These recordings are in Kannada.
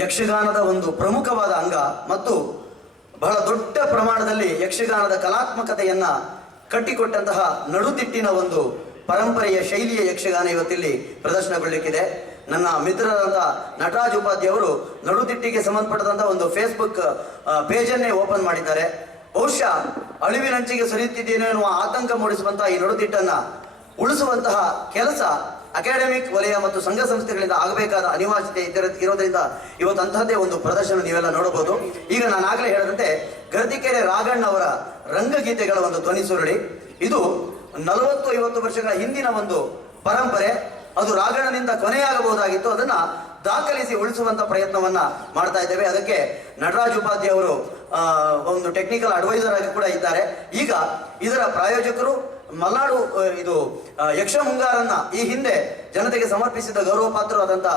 ಯಕ್ಷಗಾನದ ಒಂದು ಪ್ರಮುಖವಾದ ಅಂಗ ಮತ್ತು ಬಹಳ ದೊಡ್ಡ ಪ್ರಮಾಣದಲ್ಲಿ ಯಕ್ಷಗಾನದ ಕಲಾತ್ಮಕತೆಯನ್ನ ಕಟ್ಟಿಕೊಟ್ಟಂತಹ ನಡುತಿಟ್ಟಿನ ಒಂದು ಪರಂಪರೆಯ ಶೈಲಿಯ ಯಕ್ಷಗಾನ ಇವತ್ತಿಲ್ಲಿ ಪ್ರದರ್ಶನಗೊಳ್ಳಲಿಕ್ಕಿದೆ ನನ್ನ ಮಿತ್ರರಾದ ನಟರಾಜ್ ಉಪಾಧ್ಯಾಯವರು ನಡುತಿಟ್ಟಿಗೆ ಸಂಬಂಧಪಟ್ಟಂತಹ ಒಂದು ಫೇಸ್ಬುಕ್ ಪೇಜನ್ನೇ ಓಪನ್ ಮಾಡಿದ್ದಾರೆ. ಬಹುಶಃ ಅಳಿವಿನಂಚಿಗೆ ಸರಿಯುತ್ತಿದ್ದೇನೆ ಎನ್ನುವ ಆತಂಕ ಮೂಡಿಸುವಂತಹ ಈ ನಡುತಿಟ್ಟನ್ನ ಉಳಿಸುವಂತಹ ಕೆಲಸ ಅಕಾಡೆಮಿಕ್ ವಲಯ ಮತ್ತು ಸಂಘ ಸಂಸ್ಥೆಗಳಿಂದ ಆಗಬೇಕಾದ ಅನಿವಾರ್ಯತೆ ಇರೋದ್ರಿಂದ ಇವತ್ತು ಅಂತಹದ್ದೇ ಒಂದು ಪ್ರದರ್ಶನ ನೀವೆಲ್ಲ ನೋಡಬಹುದು. ಈಗ ನಾನು ಆಗಲೇ ಹೇಳದಂತೆ ಗರ್ದಿಕೆರೆ ರಾಘಣ್ಣ ಅವರ ರಂಗಗೀತೆಗಳ ಒಂದು ಧ್ವನಿ ಸುರುಳಿ. ಇದು ನಲವತ್ತು ಐವತ್ತು ವರ್ಷಗಳ ಹಿಂದಿನ ಒಂದು ಪರಂಪರೆ. ಅದು ರಾಘಣ್ಣನಿಂದ ಕೊನೆಯಾಗಬಹುದಾಗಿತ್ತು. ಅದನ್ನ ದಾಖಲಿಸಿ ಉಳಿಸುವಂತ ಪ್ರಯತ್ನವನ್ನ ಮಾಡ್ತಾ ಇದ್ದೇವೆ. ಅದಕ್ಕೆ ನಟರಾಜ್ ಉಪಾಧ್ಯಾಯ ಅವರು ಒಂದು ಟೆಕ್ನಿಕಲ್ ಅಡ್ವೈಸರ್ ಆಗಿ ಕೂಡ ಇದ್ದಾರೆ. ಈಗ ಇದರ ಪ್ರಾಯೋಜಕರು ಮಲ್ನಾಡು ಆ, ಇದು ಆ, ಯಕ್ಷ ಮುಂಗಾರನ್ನ ಈ ಹಿಂದೆ ಜನತೆಗೆ ಸಮರ್ಪಿಸಿದ ಗೌರವ ಪಾತ್ರರಾದಂಥ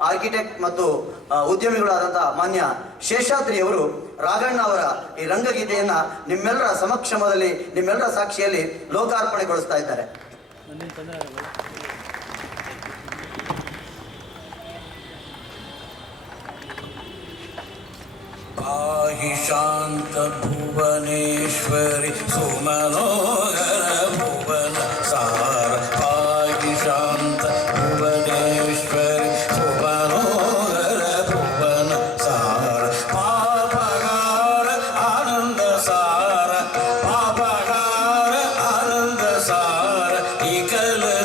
ಆರ್ಕಿಟೆಕ್ಟ್ ಮತ್ತು ಆ, ಉದ್ಯಮಿಗಳಾದಂಥ ಮಾನ್ಯ ಶೇಷಾದ್ರಿಯವರು ರಾಘಣ್ಣ ಅವರ ಈ ರಂಗಗೀತೆಯನ್ನ ನಿಮ್ಮೆಲ್ಲರ ಸಮಕ್ಷಮದಲ್ಲಿ ನಿಮ್ಮೆಲ್ಲರ ಸಾಕ್ಷಿಯಲ್ಲಿ ಲೋಕಾರ್ಪಣೆಗೊಳಿಸ್ತಾ ಇದ್ದಾರೆ पाहि शान्तभुवनेश्वरि सुमनोहर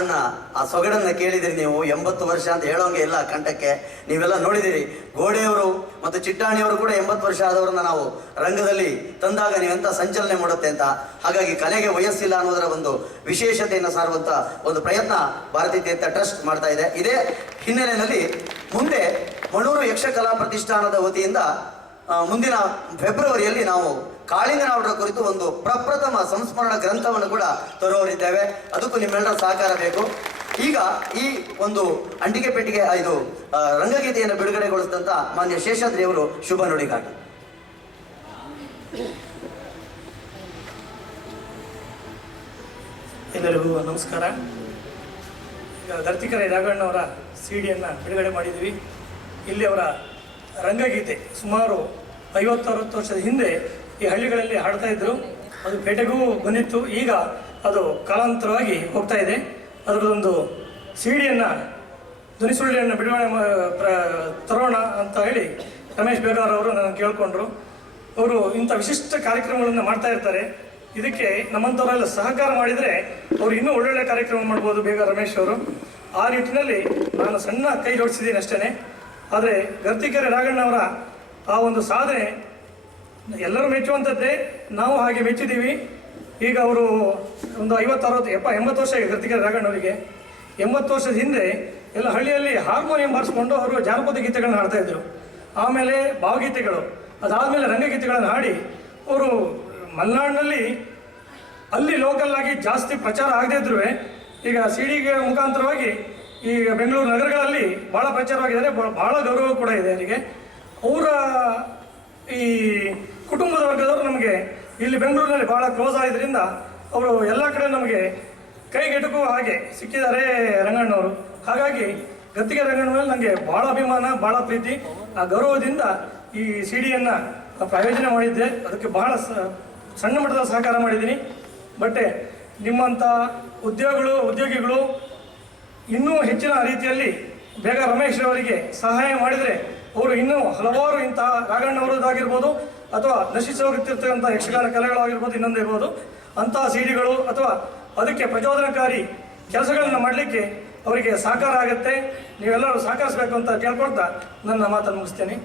ಹಾಡನ್ನ ಆ ಸೊಗಡನ್ನ ಕೇಳಿದಿರಿ ನೀವು. ಎಂಬತ್ತು ವರ್ಷ ಅಂತ ಹೇಳೋಂಗೆ ಇಲ್ಲ ಕಂಠಕ್ಕೆ. ನೀವೆಲ್ಲ ನೋಡಿದಿರಿ. ಗೋಡೆಯವರು ಮತ್ತು ಚಿಟ್ಟಾಣಿಯವರು ಕೂಡ ಎಂಬತ್ತು ವರ್ಷ ಆದವರನ್ನ ನಾವು ರಂಗದಲ್ಲಿ ತಂದಾಗ ನೀವೆಂತ ಸಂಚಲನೆ ಮಾಡುತ್ತೆ ಅಂತ. ಹಾಗಾಗಿ ಕಲೆಗೆ ವಯಸ್ಸಿಲ್ಲ ಅನ್ನೋದರ ಒಂದು ವಿಶೇಷತೆಯನ್ನು ಸಾರುವಂತ ಒಂದು ಪ್ರಯತ್ನ ಭಾರತೀಯ ತೀರ್ಥ ಟ್ರಸ್ಟ್ ಮಾಡ್ತಾ ಇದೆ. ಇದೇ ಹಿನ್ನೆಲೆಯಲ್ಲಿ ಮುಂದೆ ಮಣೂರು ಯಕ್ಷಕಲಾ ಪ್ರತಿಷ್ಠಾನದ ವತಿಯಿಂದ ಮುಂದಿನ ಫೆಬ್ರವರಿಯಲ್ಲಿ ನಾವು ಕಾಳಿಂಗನವರ ಕುರಿತು ಒಂದು ಪ್ರಪ್ರಥಮ ಸಂಸ್ಮರಣ ಗ್ರಂಥವನ್ನು ಕೂಡ ತರುವವರಿದ್ದೇವೆ ಅದಕ್ಕೂ ನಿಮ್ಮೆಲ್ಲರ ಸಹಕಾರ ಬೇಕು. ಈಗ ಈ ಒಂದು ಅಂಟಿಗೆ ಪೆಟ್ಟಿಗೆ ಇದು ರಂಗಗೀತೆಯನ್ನು ಬಿಡುಗಡೆಗೊಳಿಸಿದಂಥ ಮಾನ್ಯ ಶೇಷಾದ್ರಿ ಅವರು ಶುಭ ನುಡಿಗಾಗಿ. ಎಲ್ಲರಿಗೂ ನಮಸ್ಕಾರ. ಈಗ ಧರ್ತಿಕರ ರಾಘಣ್ಣವರ ಸಿಡಿಯನ್ನು ಬಿಡುಗಡೆ ಮಾಡಿದ್ವಿ ಇಲ್ಲಿ ಅವರ ರಂಗಗೀತೆ ಸುಮಾರು ಐವತ್ತರವತ್ತು ವರ್ಷದ ಹಿಂದೆ ಈ ಹಳ್ಳಿಗಳಲ್ಲಿ ಹಾಡ್ತಾ ಇದ್ರು. ಅದು ಪೇಟೆಗೂ ಬಂದಿತ್ತು. ಈಗ ಅದು ಕಾಲಾಂತರವಾಗಿ ಹೋಗ್ತಾ ಇದೆ. ಅದರದೊಂದು ಸಿಡಿಯನ್ನು ಧ್ವನಿಸುಳ್ಳಿಯನ್ನು ಬಿಡುಗಡೆ ತರೋಣ ಅಂತ ಹೇಳಿ ರಮೇಶ್ ಬೇಗಾರ್ ಅವರು ನನ್ನ ಕೇಳಿಕೊಂಡ್ರು. ಅವರು ಇಂಥ ವಿಶಿಷ್ಟ ಕಾರ್ಯಕ್ರಮಗಳನ್ನು ಮಾಡ್ತಾ ಇರ್ತಾರೆ. ಇದಕ್ಕೆ ನಮ್ಮಂಥವರೆಲ್ಲ ಸಹಕಾರ ಮಾಡಿದರೆ ಅವರು ಇನ್ನೂ ಒಳ್ಳೊಳ್ಳೆ ಕಾರ್ಯಕ್ರಮ ಮಾಡ್ಬೋದು ಬೇಗ ರಮೇಶ್ ಅವರು. ಆ ನಿಟ್ಟಿನಲ್ಲಿ ನಾನು ಸಣ್ಣ ಕೈ ಜೋಡಿಸಿದ್ದೀನಿ ಅಷ್ಟೇ ಆದರೆ ಗರ್ತಿಕೆರೆ ರಾಘಣ್ಣವರ ಆ ಒಂದು ಸಾಧನೆ ಎಲ್ಲರೂ ಮೆಚ್ಚುವಂಥದ್ದೇ ನಾವು ಹಾಗೆ ಮೆಚ್ಚಿದ್ದೀವಿ. ಈಗ ಅವರು ಒಂದು ಐವತ್ತು ಅರವತ್ತು ಎಪ್ಪ, ಎಂಬತ್ತು ವರ್ಷ ಗರ್ತಿಕೆರೆ ರಾಘಣ್ಣವರಿಗೆ ಎಂಬತ್ತು ವರ್ಷದ ಹಿಂದೆ ಎಲ್ಲ ಹಳ್ಳಿಯಲ್ಲಿ ಹಾರ್ಮೋನಿಯಂ ಬಾರಿಸ್ಕೊಂಡು ಅವರು ಜಾನಪದ ಗೀತೆಗಳನ್ನ ಹಾಡ್ತಾ ಇದ್ರು. ಆಮೇಲೆ ಭಾವಗೀತೆಗಳು, ಅದಾದಮೇಲೆ ರಂಗಗೀತೆಗಳನ್ನು ಹಾಡಿ ಅವರು ಮಲೆನಾಡಿನಲ್ಲಿ ಅಲ್ಲಿ ಲೋಕಲ್ ಜಾಸ್ತಿ ಪ್ರಚಾರ ಆಗದೇ ಇದ್ರು ಈಗ ಸಿಡಿಗೆ ಮುಖಾಂತರವಾಗಿ ಈಗ ಬೆಂಗಳೂರು ನಗರಗಳಲ್ಲಿ ಭಾಳ ಪ್ರಚಾರವಾಗಿದ್ದಾರೆ ಬಹಳ- ಬಹಳ ಗೌರವ ಕೂಡ ಇದೆ ಅವರಿಗೆ ಅವರ ಈ ಕುಟುಂಬದ ವರ್ಗದವರು ನಮಗೆ ಇಲ್ಲಿ ಬೆಂಗಳೂರಿನಲ್ಲಿ ಭಾಳ ಕ್ಲೋಸ್ ಆಗಿದ್ದರಿಂದ ಅವರು ಎಲ್ಲ ಕಡೆ ನಮಗೆ ಕೈಗೆಟುಕುವ ಹಾಗೆ ಸಿಕ್ಕಿದ್ದಾರೆ ರಂಗಣ್ಣವರು. ಹಾಗಾಗಿ ಗತ್ತಿಗೆ ರಂಗಣ್ಣ ಮೇಲೆ ನನಗೆ ಭಾಳ ಅಭಿಮಾನ ಭಾಳ ಪ್ರೀತಿ. ಆ ಗೌರವದಿಂದ ಈ ಸಿ ಡಿಯನ್ನು ಪ್ರಾಯೋಜನೆ ಮಾಡಿದ್ದೆ ಅದಕ್ಕೆ ಸ- ಸಣ್ಣ ಮಟ್ಟದ ಸಹಕಾರ ಮಾಡಿದ್ದೀನಿ. ಬಟ್ ನಿಮ್ಮಂಥ ಉದ್ಯೋಗಗಳು, ಉದ್ಯೋಗಿಗಳು ಇನ್ನೂ ಹೆಚ್ಚಿನ ರೀತಿಯಲ್ಲಿ ಬೇಗ ರಮೇಶ್ ಅವರಿಗೆ ಸಹಾಯ ಮಾಡಿದರೆ ಅವರು ಇನ್ನೂ ಹಲವಾರು ಇಂತಹ ರಾಘಣ್ಣವರದ್ದಾಗಿರ್ಬೋದು ಅಥವಾ ನಶಿಸಿ ಹೋಗುತ್ತಿರ್ತಕ್ಕಂಥ ಯಕ್ಷಗಾನ ಕಲೆಗಳಾಗಿರ್ಬೋದು, ಇನ್ನೊಂದೇ ಇರ್ಬೋದು ಅಂತಹ ಸಿಡಿಗಳು ಅಥವಾ ಅದಕ್ಕೆ ಪ್ರಚೋದನಕಾರಿ ಕೆಲಸಗಳನ್ನು ಮಾಡಲಿಕ್ಕೆ ಅವರಿಗೆ ಸಹಕಾರ ಆಗುತ್ತೆ ನೀವೆಲ್ಲರೂ ಸಹಕರಿಸಬೇಕು ಅಂತ ಕೇಳ್ಕೊಳ್ತಾ ನನ್ನ ಮಾತನ್ನು ಮುಗಿಸ್ತೇನೆ.